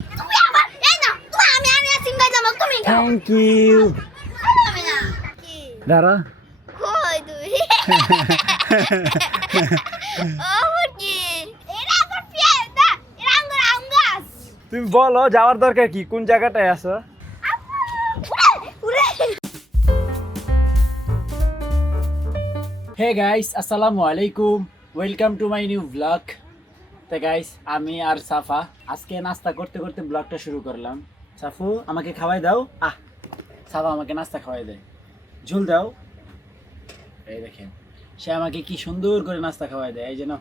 তুমি আবার এই না তুমি আমি সিঙ্গাই যাবো তুমি খাও থ্যাংক ইউ আমি না কি দাঁড়া কই তুই ও কি এরা আবার পিয়া দা এরা আঙ্গুর আঙ্গাস তুমি বলো যাওয়ার দরকার কি কোন জায়গাটায় আছো উরে হে গাইস আসসালামু আলাইকুম welcome to my new blog. তো গাইস আমি আর সাফা আজকে নাস্তা করতে করতে ব্লগটা শুরু করলাম। সাফু আমাকে খাওয়াই দাও। সাফা আমাকে নাস্তা খাওয়াই দেয়, ঝোল দাও। এই দেখেন সে আমাকে কি সুন্দর করে নাস্তা খাওয়াই দেয়। এই যে নাও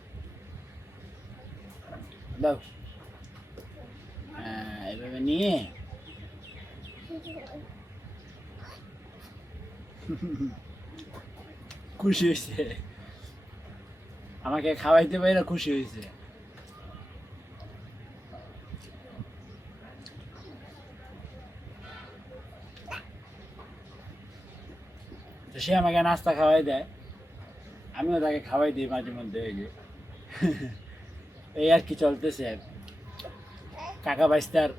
দাও। এভাবে নিয়ে খুশি হয়েছে, আমাকে খাওয়াইতে পারে খুশি হয়েছে। তো সে আমাকে নাস্তা খাওয়াই দেয়, আমিও তাকে খাওয়াই দিই মাঝে মধ্যে। এই যে এই আর কি চলতেছে কাকা বাইস্তার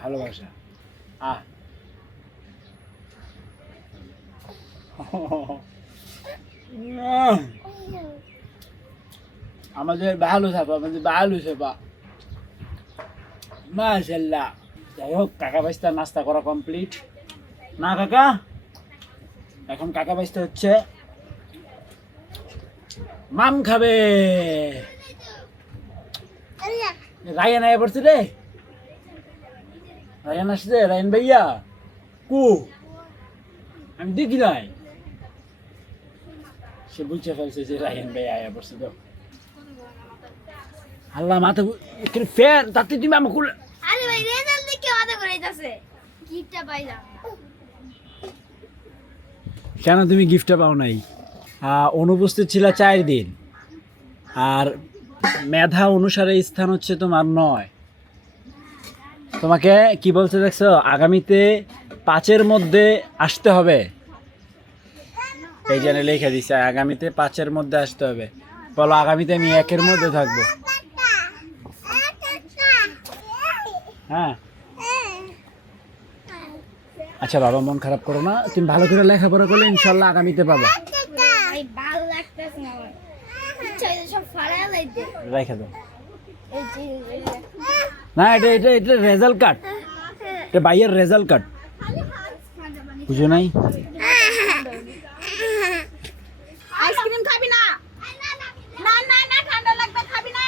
ভালোবাসা। আমাদের ভালো থাকো, আমাদের ভালো সেবা মাশাআল্লাহ। যাই হোক কাকা বাইস্তার নাস্তা করা কমপ্লিট না কাকা। এখন কাকা বাইস্তা হচ্ছে মাম খাবে। রায়ান আয়া পড়ছে রে, রায়ান আসছে। রায়ান ভাইয়া কু আমি দেখি নাই, সে বুঝে ফেলছে যে রায়ান ভাই আয়া পড়ছে। তো আল্লাহ মাথা এখানে ফ্যান তাতে তুমি আমাকে আরে ভাই রেজাল্ট দেখে আদা করে যাচ্ছে গিফটটা পাইলাম। কেন তুমি গিফটটা পাও নাই? অনুপস্থিত ছিল 4 দিন, আর মেধা অনুসারে স্থান হচ্ছে তোমার 9। তোমাকে কি বলছে দেখছো, আগামীতে 5-এর মধ্যে আসতে হবে। এই জন্য লিখে দিছে আগামীতে 5-এর মধ্যে আসতে হবে। বলো আগামীতে আমি 1-এর মধ্যে থাকবো। হ্যাঁ আচ্ছা বাবা মন খারাপ করো না, তুমি ভালো করে লেখাপড়া করলে ইনশাল্লাহ আগামীতে পাবা। ভাই ভালো লাগতেছে না আমার, ইচ্ছা হইছে সব ফাড়া লাইতে। রেখে দাও। এই যে না এটা এটা এটা রেজাল্ট কার্ড, এটা ভাইয়ের রেজাল্ট কার্ড, বুঝো নাই? আইসক্রিম খাবি না? না না না ঠান্ডা লাগবে, খাবি না?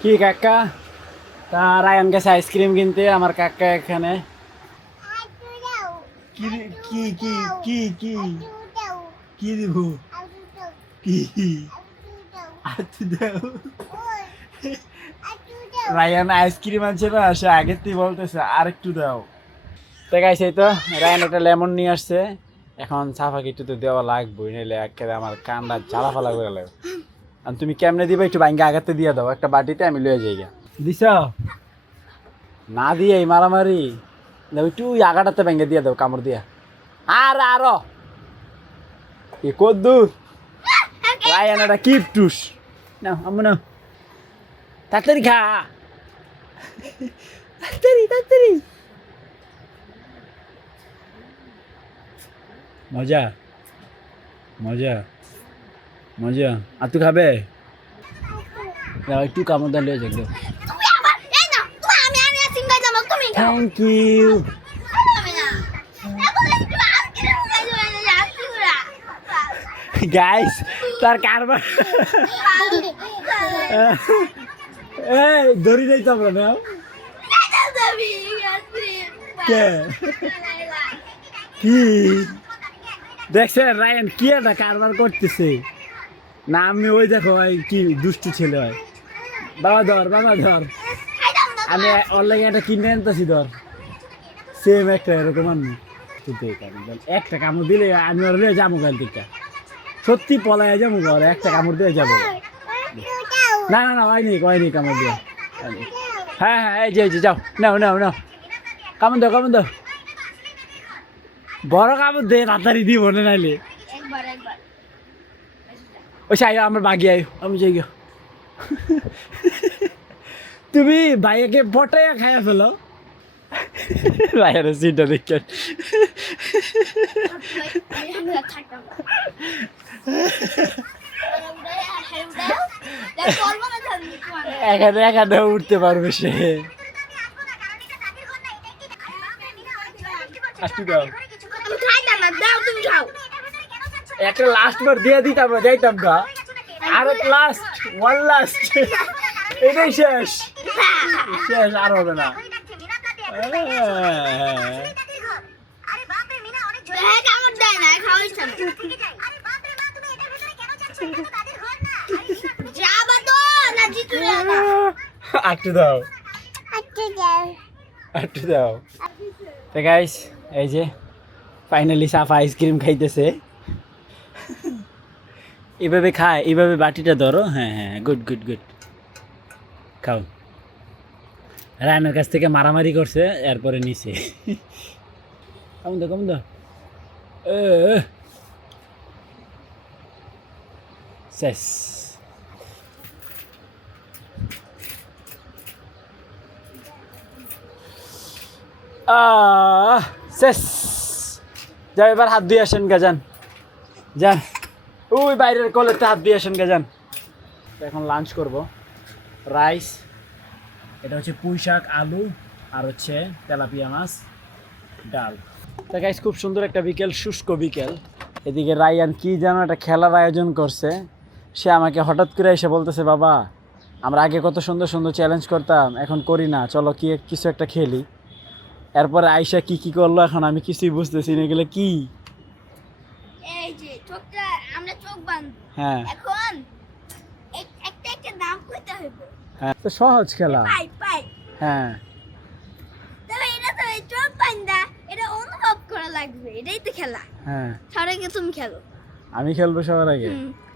কি কাকা, তা রায়ান গেছে আইসক্রিম কিনতে, আমার কাকা এখানে কি কি কি কি কি কি দিব কি আচ্ছা দাও। রায়ান আইসক্রিম আনছে না, সে আগের থেকে বলতেছে আর একটু দাও। তো গাইছে তো রায়ান একটা লেমন নিয়ে আসছে, এখন সাফাকে একটু তো দেওয়া লাগবে, নিলে একেবারে আমার কান্ডা জ্বালা ফালা করে লাগবে। আর তুমি কেমনে দিবে একটু ভাঙ্গে আগাতে দিয়ে দাও একটা বাটিতে, আমি লয়ে যাই। দিছ না দিয়ে মারামারি দাও, একটু আগাটাতে ভেঙে দিয়ে দাও কামড় দিয়া। আর আরো এ কদ্দুর রায়ান একটা কিপটুস না আমি না, তাড়াতাড়ি খা, তাড়াতাড়ি তাড়াতাড়ি। মজা মজা মজা। আর তুই খাবে? একটু কামড় দিয়ে লয়ে যাক। তুমি আবার এই না তুমি আমি সিঙ্গাই যাবো তুমি খাও থ্যাংক ইউ আমি না এখন একটু আইসক্রিম খাই যাচ্ছি পুরা গাইস তার কারবার এই ধরি নাই তো আমরা না কে কি দেখছেন রায়ান কি একটা কারবার করতেছে না। আমি ওই দেখো ওই কি দুষ্টু ছেলে হয়। বাবা ধর বাবা ধর, আমি ওর লাগে একটা কিনে আনতেছি, ধর সেম একটা এরকম আনবো। একটা কামড় দিলে আমি ওর লিয়ে যাবো কাল থেকে, সত্যি পলায় যাবো ঘরে, একটা কামড় দিয়ে যাবো। না না না হয়নি কামড় দিয়ে। হ্যাঁ হ্যাঁ এই যে যাও নাও নাও নাও, কামড় দাও কামড় দাও, বড় কামড় দে তাড়াতাড়ি দিব না নাইলে। একবার একবার ওই সাই আমার বাগি আয় আমি যাই গো। তুমি ভাইয়াকে পটাইয়া খাইয়া ফেলো। ভাইয়ার সিটটা দেখে এখানে এখানে উঠতে পারবে সে। একটা লাস্ট বার দিয়ে দিতাম না, যাইতাম না। আর লাস্ট ওয়ান লাস্ট, এটাই শেষ, শেষ আর হবে না। আটটু দাও, আটটু দাও। তো গাইস এই যে ফাইনালি সাফা আইসক্রিম খাইতেছে। এভাবে খায়, এইভাবে বাটিটা ধরো। হ্যাঁ হ্যাঁ, গুড গুড গুড, খাও। রায়নের কাছ থেকে মারামারি করছে, এরপরে নিছে। কম দো কম দো। শেষ। শেষ। যাও এবার হাত দিয়ে আসেন গা, যান যান, ওই বাইরের কলেতে হাত দিয়ে আসেন গা, যান। এখন লাঞ্চ করব। রাইস, এটা হচ্ছে পুঁই শাক, আলু, আর হচ্ছে তেলাপিয়া মাছ, ডাল। তা গাইস খুব সুন্দর একটা বিকেল, শুষ্ক বিকেল। এদিকে রায়ান কি যেন একটা খেলার আয়োজন করছে। সে আমাকে হঠাৎ করে এসে বলতেছে, বাবা আমরা আগে কত সুন্দর সুন্দর চ্যালেঞ্জ করতাম, এখন করি না, চলো কি কিছু একটা খেলি। এরপরে আয়শা কি কি করলো এখন আমি কিছুই বুঝতেছি না, এগুলো কি? এই যে চোখটা আমরা চোখ বাঁধব, হ্যাঁ এখন একটা একটা নাম কইতে হইব। হ্যাঁ, তো সহজ খেলা। পাই পাই, হ্যাঁ তবে এটা তো চোখ বাঁধা, এটা অনুভব করা লাগবে, এটাই তো খেলা। হ্যাঁ, সবাইকে তুমি খেলো। আমি খেলবো সবার আগে?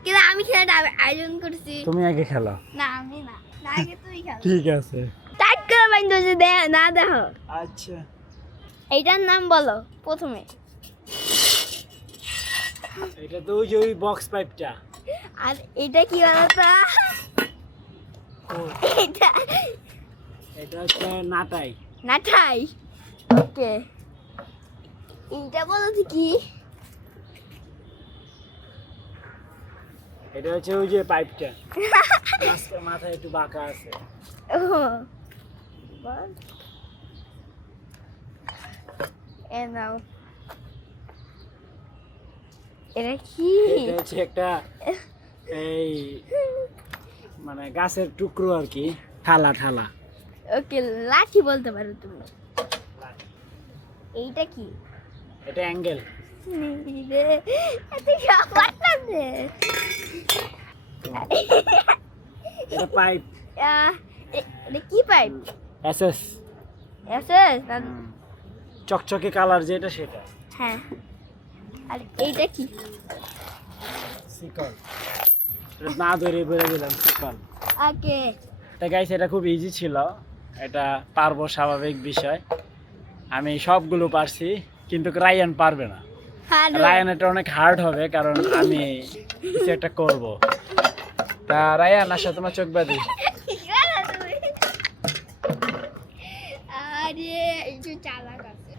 কিন্তু আমি খেলাটা আয়োজন করছি। তুমি আগে খেলো। না আমি না, না আগে তুই খেলো। ঠিক আছে, টাইট করে বাঁধো যে না দেখো। আচ্ছা এইটার নাম বলো প্রথমে। এটা তো ওই যে ওই বক্স পাইপটা। আর এটা কি বলতো? এটা এটা হচ্ছে নাটাই। নাটাই, ওকে। এইটা বলো তো কি? এটা হচ্ছে ওই যে পাইপটা, মাথায় একটু বাঁকা আছে। ও বল, এ নাও। এটা কি? এটা হচ্ছে একটা এই মানে গাছের টুকরো আর কি, ঠালা ঠালা। ওকে, লাঠি বলতে পারো তুমি। এইটা কি? এটা অ্যাঙ্গেল। এটা পাইপ। এটা কি পাইপ? এসএস। এসএস? চকচকে কালার যেটা সেটা। হ্যাঁ। আর এইটা কি? শিকল। এটা না ধরে বেরে দিলাম, শিকল। ওকে। তা গাইস এটা খুব ইজি ছিল, এটা পারবো স্বাভাবিক বিষয়। আমি সবগুলো পারছি, কিন্তু রায়ান পারবে না। রায়ান এটা অনেক হার্ড হবে, কারণ আমি কিছু একটা করব। তা রায়ান আসা, তোমার চোখ বাঁধি। আরে একটু চালাক আছে।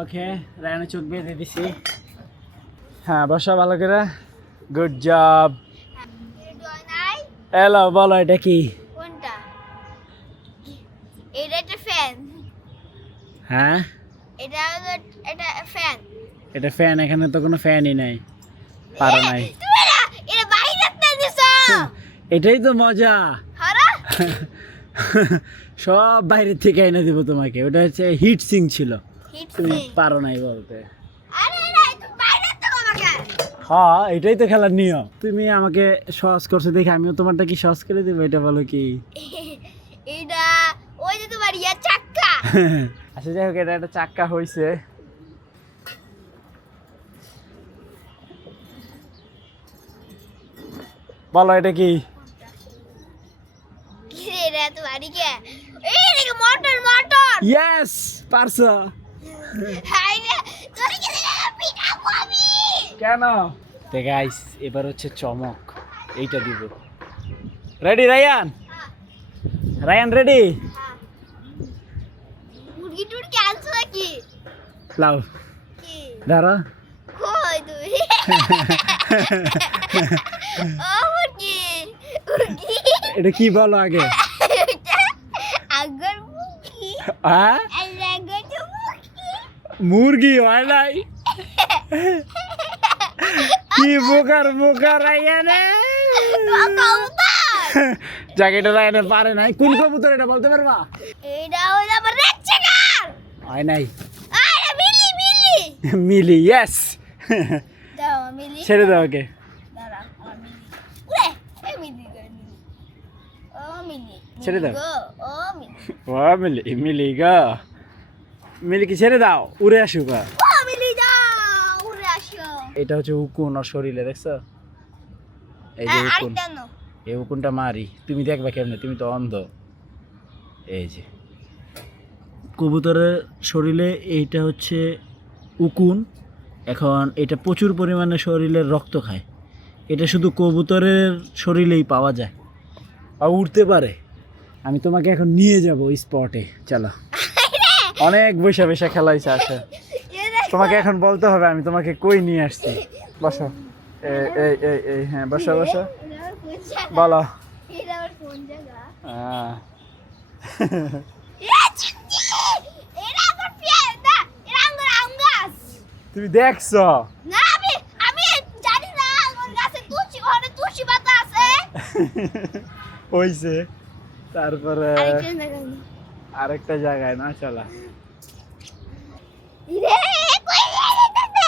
ওকে, রায়ানের চোখ বেঁধে দিছি। হ্যাঁ বসা ভালো করে, গুড জব। হ্যালো, বলো এটা কি? কোনটা? এটা একটা ফ্যান। হ্যাঁ এটা ফ্যান। এটা ফ্যান? এখানে তো কোনো ফ্যানই নাই, পারো নাই। তুমি না, এটা বাইরে তে দিছো। এটাই তো মজা। হারা সব বাইরে থেকে এনে দিব তোমাকে। ওটা হচ্ছে হিট সিং ছিল, তুমি হিটসিং। পারো নাই বলতে। আরে না, তুমি বাইরে তে আমাকে। হ্যাঁ এটাই তো খেলার নিয়ম। তুমি আমাকে সহজ করছো দেখে আমিও তোমারটা কি সহজ করে দেবো, এটা বলো কি? এটা ওই যে তোমার ইয়া চাক্কা। আচ্ছা যাই হোক, এটা একটা চাক্কা হয়েছে। বলো এটা কি? কি রে, এটা তো বাড়ি কে? এই দেখো, মোটর মোটর। ইয়েস, পারছো। হাই রে, তোর কি পিটা পাবি? কেন? তো গাইস এবার হচ্ছে চমক, এইটা দিব। Ready Ryan? Ryan ready? মুরগি টুরগি আনছো নাকি? লাও কি দাঁড়া। কই তুই? ও মুরগি মুরগি এটা কি বলো আগে? আগর মুরগি হ্যাঁ আগর তো মুরগি মুরগি হয় নাই। কি বোকার বোকার রায়ানে। জায়গাটা রায়ানে পারে নাই। কোন কবুতর এটা বলতে পারবা? এটা হলো আমার রেড চিকার। হয় নাই। আরে মিলি মিলি মিলি ইয়েস। দাও মিলি ছেড়ে দাও ওকে। দাঁড়া আমার মিলি উড়ে এই মিলি করে মিলি ও মিলি ছেড়ে দাও। গো ও মিলি ও মিলি মিলি গো। মিলি কি ছেড়ে দাও উড়ে আসুক। ও মিলি যাও উড়ে আসো এটা হচ্ছে উকুন ওর শরীরে দেখছো? এই যে আর উকুন, কেন এই উকুনটা মারি। তুমি দেখবা কেমনে, তুমি তো অন্ধ। এই যে কবুতরের শরীরে এইটা হচ্ছে উকুন। এখন এটা প্রচুর পরিমাণে শরীরের রক্ত খায়। এটা শুধু কবুতরের শরীরেই পাওয়া যায় আর উঠতে পারে। আমি তোমাকে এখন নিয়ে যাব স্পটে, চলো। অনেক বৈশা বৈশা খেলা হয়েছে। আসে তোমাকে এখন বলতে হবে আমি তোমাকে কই নিয়ে আসছি। বসো এই এই এই এই হ্যাঁ বসো বসো বলো। এটা আমার কোন জায়গা আহ, এটা আমার পিয়া না এটা আমার আম গাছ তুমি দেখছো? না আমি জানি না আমার গাছে তুলসী ঘরে তুলসী পাতা আছে হইছে। তারপরে আরেকটা জায়গা না আরেকটা জায়গায় না চলা। রে কই যাইতেছে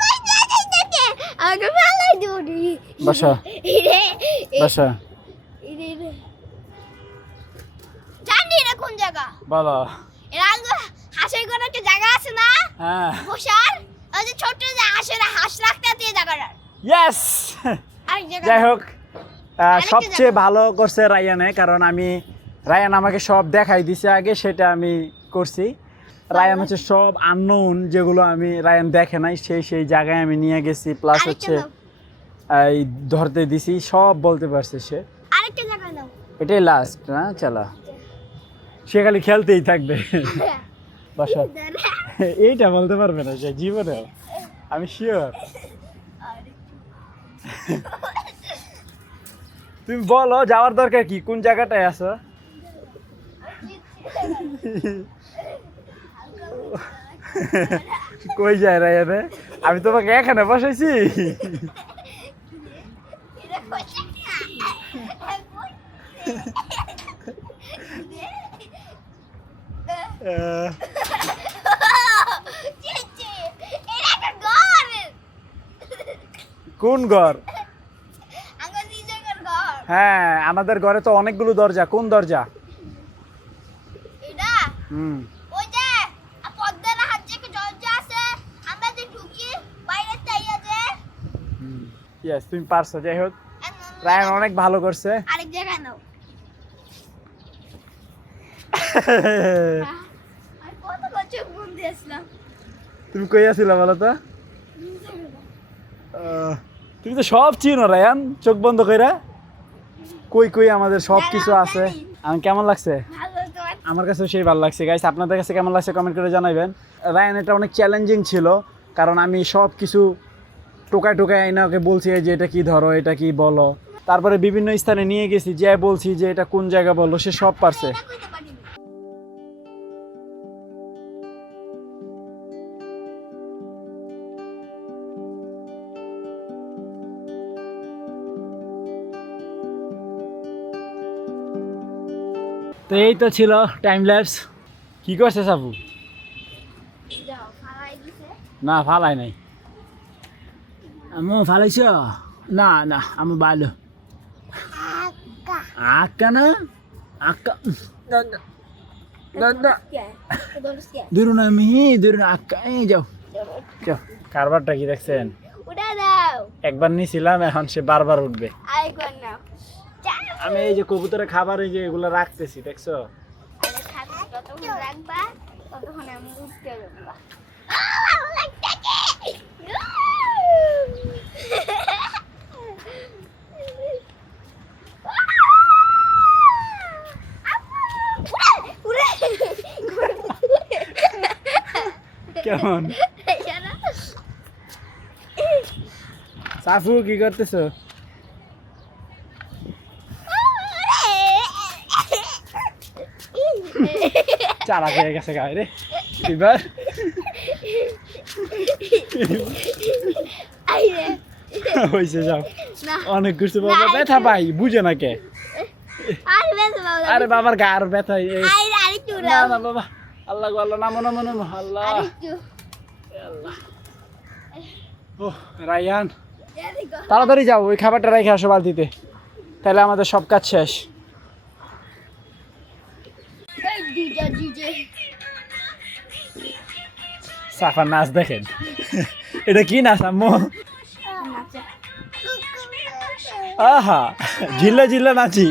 কই যাইতেছে আমাকে ভালোই দিবি বসো রে বসো রে জানি না কোন জায়গা বলো। এর আগে হাঁসের কোনো একটা জায়গা আছে না হ্যাঁ বসার ওই যে ছোট যে হাঁস রাখতে আছে এই জায়গাটা ইয়েস। আরেক জায়গা যাই হোক আরেকটা সবচেয়ে জায়গা। ভালো করছে রায়ানে, কারণ রায়ান আমাকে সব দেখাই দিছে আগে, সেটা আমি করছি। রায়ান হচ্ছে সব আননোন যেগুলো রায়ান দেখে নাই সেই জায়গায় আমি নিয়ে গেছি, প্লাস আরেকটা হচ্ছে দাও। এই ধরতে দিছি, সব বলতে পারছে সে। আরেকটা জায়গা নাও এটাই লাস্ট না, চলো। সে খালি খেলতেই থাকবে। বসো। এইটা বলতে পারবে না সে জীবনে, আমি শিওর। তুমি বলো যাওয়ার দরকার কি, কোন জায়গাটায় আছো? কই যায় রায়ানে? আমি তোমাকে এখানে বসাইছি। কোন ঘর? হ্যাঁ আমাদের ঘরে তো অনেকগুলো দরজা। কোন দরজা? হুম ইয়েস তুমি পারছো। যাই হোক রায়ান অনেক ভালো করছে। আরেক জায়গায় নাও আর কত চোখ বন্ধ দিয়েছিলাম তুমি কই আছিলা বলো তো? তুমি তো সব চিনো রায়ান, চোখ বন্ধ কইরা। কই কই আমাদের সব কিছু আছে। আমি কেমন লাগছে? ভালো তোমার আমার কাছে সেই ভালো লাগছে। গাইস আপনাদের কাছে কেমন লাগছে কমেন্ট করে জানাবেন। রায়ান এটা অনেক চ্যালেঞ্জিং ছিল, কারণ আমি সব কিছু টোকায় টোকায় আইনা ওকে বলছি যে এটা কি ধরো, এটা কি বলো। তারপরে বিভিন্ন স্থানে নিয়ে গেছি, যে বলছি যে এটা কোন জায়গা বলো, সে সব পারছে। কইতে পারিনি তো এই তো ছিল টাইম ল্যাপস। কি করছে সাবু? যাও ফালাই দিছে না ফালাই নাই। আমু ফালাইছ? না না আমি ভালো। আকা আক্কা না আক্কা দাদা দরসকে দূরু না মিহি দূরু না আক্কা। এই যাও যাও। কারবারটা কি দেখছেন? উড়া দাও একবার নিছিলাম, এখন সে বারবার উঠবে। আই কোন নাও আমি এই যে কবুতরের খাবার এই যে এগুলো রাখতেছি দেখছো? আরে খাবি যতক্ষণ রাখবা ততক্ষণ আমি উঠতে যাবো কেমন সাফু কি করতেছো চারা পেয়ে গেছে গায়ে রে এবার হয়েছে যাও অনেক কিছু বাবা ব্যথা পাই বুঝে না কে আরে বাবার গা আর ব্যথা না না বাবা আল্লাহ গো আল্লাহ নামো নামো নামো আল্লাহ আল্লাহ ও রায়ান তাড়াতাড়ি যাও ওই খাবারটা রেখে আসো বালতিতে তাহলে আমাদের সব কাজ শেষ সাফার নাচ দেখেন এটা কি নাচ আম্মু আহা জিল্লা জিল্লা নাচি